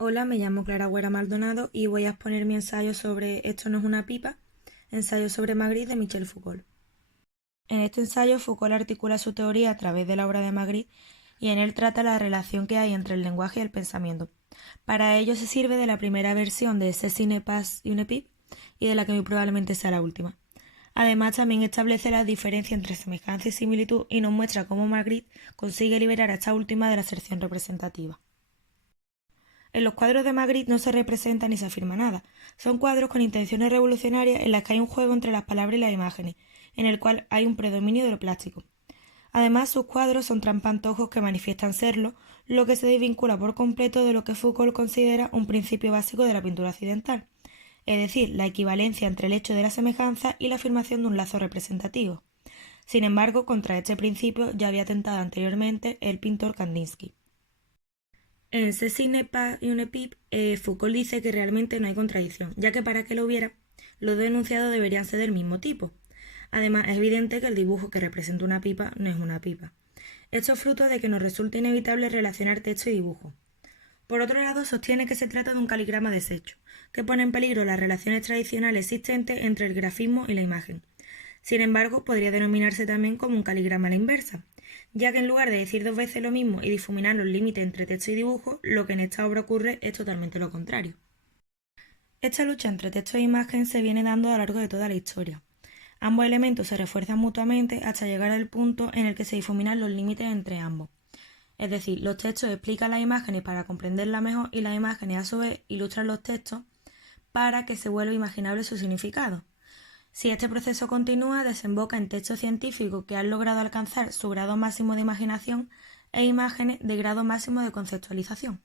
Hola, me llamo Clara Güera Maldonado y voy a exponer mi ensayo sobre Esto no es una pipa, ensayo sobre Magritte de Michel Foucault. En este ensayo, Foucault articula su teoría a través de la obra de Magritte y en él trata la relación que hay entre el lenguaje y el pensamiento. Para ello se sirve de la primera versión de Ceci n'est pas une pipe y de la que muy probablemente sea la última. Además, también establece la diferencia entre semejanza y similitud y nos muestra cómo Magritte consigue liberar a esta última de la aserción representativa. En los cuadros de Magritte no se representa ni se afirma nada. Son cuadros con intenciones revolucionarias en las que hay un juego entre las palabras y las imágenes, en el cual hay un predominio de lo plástico. Además, sus cuadros son trampantojos que manifiestan serlo, lo que se desvincula por completo de lo que Foucault considera un principio básico de la pintura occidental, es decir, la equivalencia entre el hecho de la semejanza y la afirmación de un lazo representativo. Sin embargo, contra este principio ya había tentado anteriormente el pintor Kandinsky. En Ceci n'est pas une pipe, Foucault dice que realmente no hay contradicción, ya que para que lo hubiera, los dos enunciados deberían ser del mismo tipo. Además, es evidente que el dibujo que representa una pipa no es una pipa. Esto es fruto de que nos resulta inevitable relacionar texto y dibujo. Por otro lado, sostiene que se trata de un caligrama deshecho, que pone en peligro las relaciones tradicionales existentes entre el grafismo y la imagen. Sin embargo, podría denominarse también como un caligrama a la inversa, ya que en lugar de decir dos veces lo mismo y difuminar los límites entre texto y dibujo, lo que en esta obra ocurre es totalmente lo contrario. Esta lucha entre texto e imagen se viene dando a lo largo de toda la historia. Ambos elementos se refuerzan mutuamente hasta llegar al punto en el que se difuminan los límites entre ambos. Es decir, los textos explican las imágenes para comprenderlas mejor y las imágenes a su vez ilustran los textos para que se vuelva imaginable su significado. Si este proceso continúa, desemboca en textos científicos que han logrado alcanzar su grado máximo de imaginación e imágenes de grado máximo de conceptualización.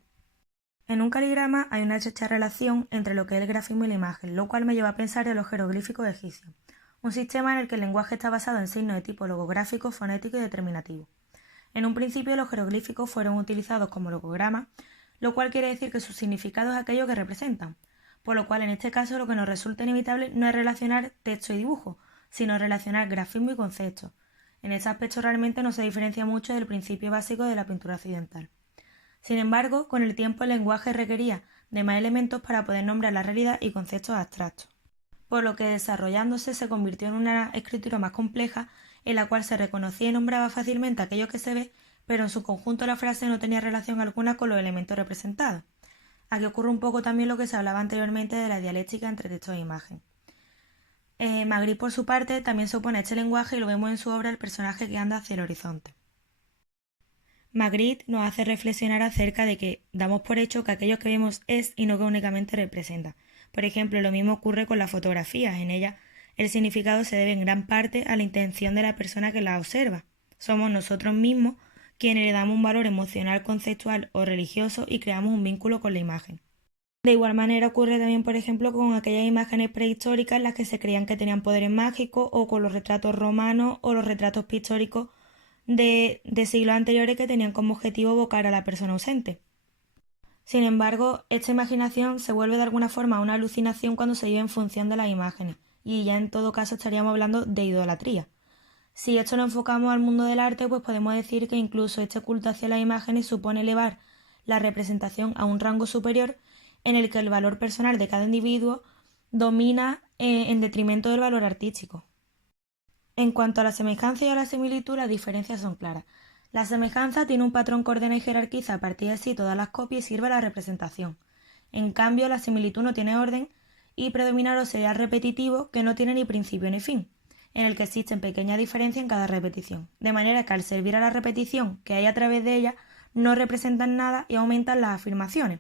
En un caligrama hay una estrecha relación entre lo que es el grafismo y la imagen, lo cual me lleva a pensar en los jeroglíficos egipcios, un sistema en el que el lenguaje está basado en signos de tipo logográfico, fonético y determinativo. En un principio los jeroglíficos fueron utilizados como logogramas, lo cual quiere decir que su significado es aquello que representan, por lo cual en este caso lo que nos resulta inevitable no es relacionar texto y dibujo, sino relacionar grafismo y concepto. En este aspecto realmente no se diferencia mucho del principio básico de la pintura occidental. Sin embargo, con el tiempo el lenguaje requería de más elementos para poder nombrar la realidad y conceptos abstractos, por lo que desarrollándose se convirtió en una escritura más compleja en la cual se reconocía y nombraba fácilmente aquello que se ve, pero en su conjunto la frase no tenía relación alguna con los elementos representados. Aquí ocurre un poco también lo que se hablaba anteriormente de la dialéctica entre texto e imagen. Magritte, por su parte, también se opone a este lenguaje y lo vemos en su obra El personaje que anda hacia el horizonte. Magritte nos hace reflexionar acerca de que damos por hecho que aquello que vemos es y no que únicamente representa. Por ejemplo, lo mismo ocurre con las fotografías. En ellas, el significado se debe en gran parte a la intención de la persona que la observa. Somos nosotros mismos quienes le damos un valor emocional, conceptual o religioso y creamos un vínculo con la imagen. De igual manera ocurre también, por ejemplo, con aquellas imágenes prehistóricas en las que se creían que tenían poderes mágicos o con los retratos romanos o los retratos pictóricos de siglos anteriores que tenían como objetivo evocar a la persona ausente. Sin embargo, esta imaginación se vuelve de alguna forma una alucinación cuando se vive en función de las imágenes, y ya en todo caso estaríamos hablando de idolatría. Si esto lo enfocamos al mundo del arte, pues podemos decir que incluso este culto hacia las imágenes supone elevar la representación a un rango superior en el que el valor personal de cada individuo domina en detrimento del valor artístico. En cuanto a la semejanza y a la similitud, las diferencias son claras. La semejanza tiene un patrón que ordena y jerarquiza a partir de sí todas las copias y sirve a la representación. En cambio, la similitud no tiene orden y predomina lo serial repetitivo que no tiene ni principio ni fin, en el que existen pequeñas diferencias en cada repetición, de manera que al servir a la repetición que hay a través de ella, no representan nada y aumentan las afirmaciones,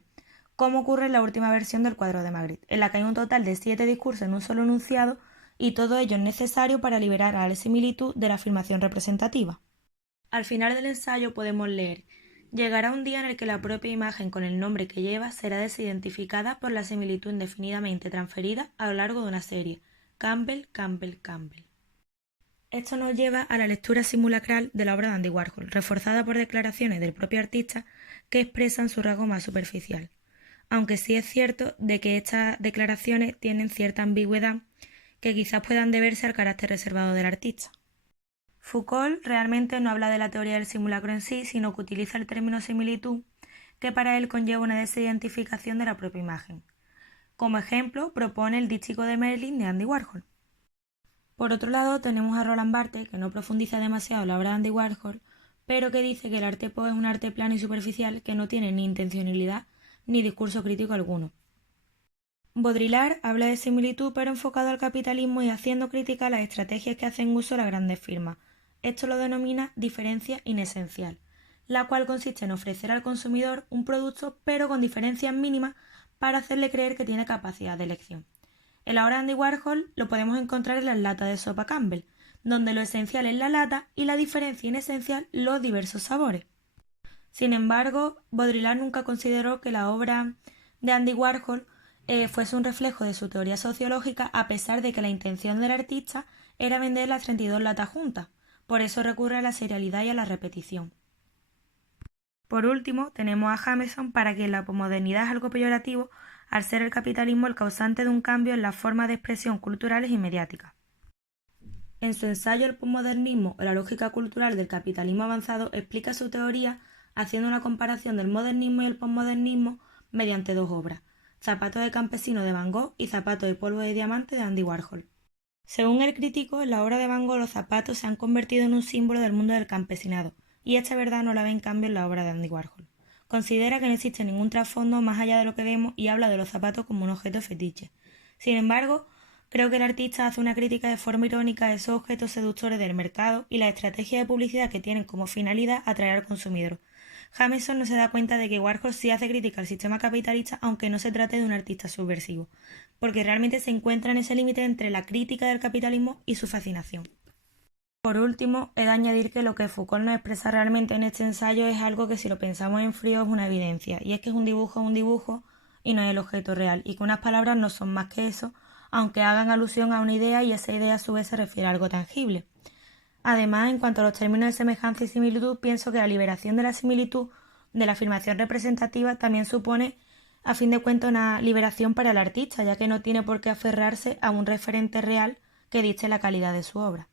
como ocurre en la última versión del cuadro de Magritte, en la que hay un total de 7 discursos en un solo enunciado y todo ello es necesario para liberar a la similitud de la afirmación representativa. Al final del ensayo podemos leer: llegará un día en el que la propia imagen con el nombre que lleva será desidentificada por la similitud indefinidamente transferida a lo largo de una serie. Campbell, Campbell, Campbell. Esto nos lleva a la lectura simulacral de la obra de Andy Warhol, reforzada por declaraciones del propio artista que expresan su rasgo más superficial. Aunque sí es cierto de que estas declaraciones tienen cierta ambigüedad que quizás puedan deberse al carácter reservado del artista. Foucault realmente no habla de la teoría del simulacro en sí, sino que utiliza el término similitud, que para él conlleva una desidentificación de la propia imagen. Como ejemplo, propone el díptico de Merlin de Andy Warhol. Por otro lado, tenemos a Roland Barthes, que no profundiza demasiado en la obra de Andy Warhol, pero que dice que el arte pop es un arte plano y superficial que no tiene ni intencionalidad ni discurso crítico alguno. Baudrillard habla de similitud pero enfocado al capitalismo y haciendo crítica a las estrategias que hacen uso las grandes firmas. Esto lo denomina diferencia inesencial, la cual consiste en ofrecer al consumidor un producto pero con diferencias mínimas para hacerle creer que tiene capacidad de elección. En la obra de Andy Warhol lo podemos encontrar en las latas de sopa Campbell, donde lo esencial es la lata y la diferencia inesencial los diversos sabores. Sin embargo, Baudrillard nunca consideró que la obra de Andy Warhol fuese un reflejo de su teoría sociológica, a pesar de que la intención del artista era vender las 32 latas juntas. Por eso recurre a la serialidad y a la repetición. Por último, tenemos a Jameson, para quien la posmodernidad es algo peyorativo, al ser el capitalismo el causante de un cambio en las formas de expresión culturales y mediáticas. En su ensayo El posmodernismo o la lógica cultural del capitalismo avanzado explica su teoría haciendo una comparación del modernismo y el posmodernismo mediante dos obras, Zapatos de campesino de Van Gogh y Zapatos de polvo de diamante de Andy Warhol. Según el crítico, en la obra de Van Gogh los zapatos se han convertido en un símbolo del mundo del campesinado, y esta verdad no la ve en cambio en la obra de Andy Warhol. Considera que no existe ningún trasfondo más allá de lo que vemos y habla de los zapatos como un objeto fetiche. Sin embargo, creo que el artista hace una crítica de forma irónica a esos objetos seductores del mercado y la estrategia de publicidad que tienen como finalidad atraer al consumidor. Jameson no se da cuenta de que Warhol sí hace crítica al sistema capitalista, aunque no se trate de un artista subversivo, porque realmente se encuentra en ese límite entre la crítica del capitalismo y su fascinación. Por último, he de añadir que lo que Foucault nos expresa realmente en este ensayo es algo que si lo pensamos en frío es una evidencia, y es que un dibujo y no es el objeto real, y que unas palabras no son más que eso, aunque hagan alusión a una idea y esa idea a su vez se refiere a algo tangible. Además, en cuanto a los términos de semejanza y similitud, pienso que la liberación de la similitud de la afirmación representativa también supone, a fin de cuentas, una liberación para el artista, ya que no tiene por qué aferrarse a un referente real que dicte la calidad de su obra.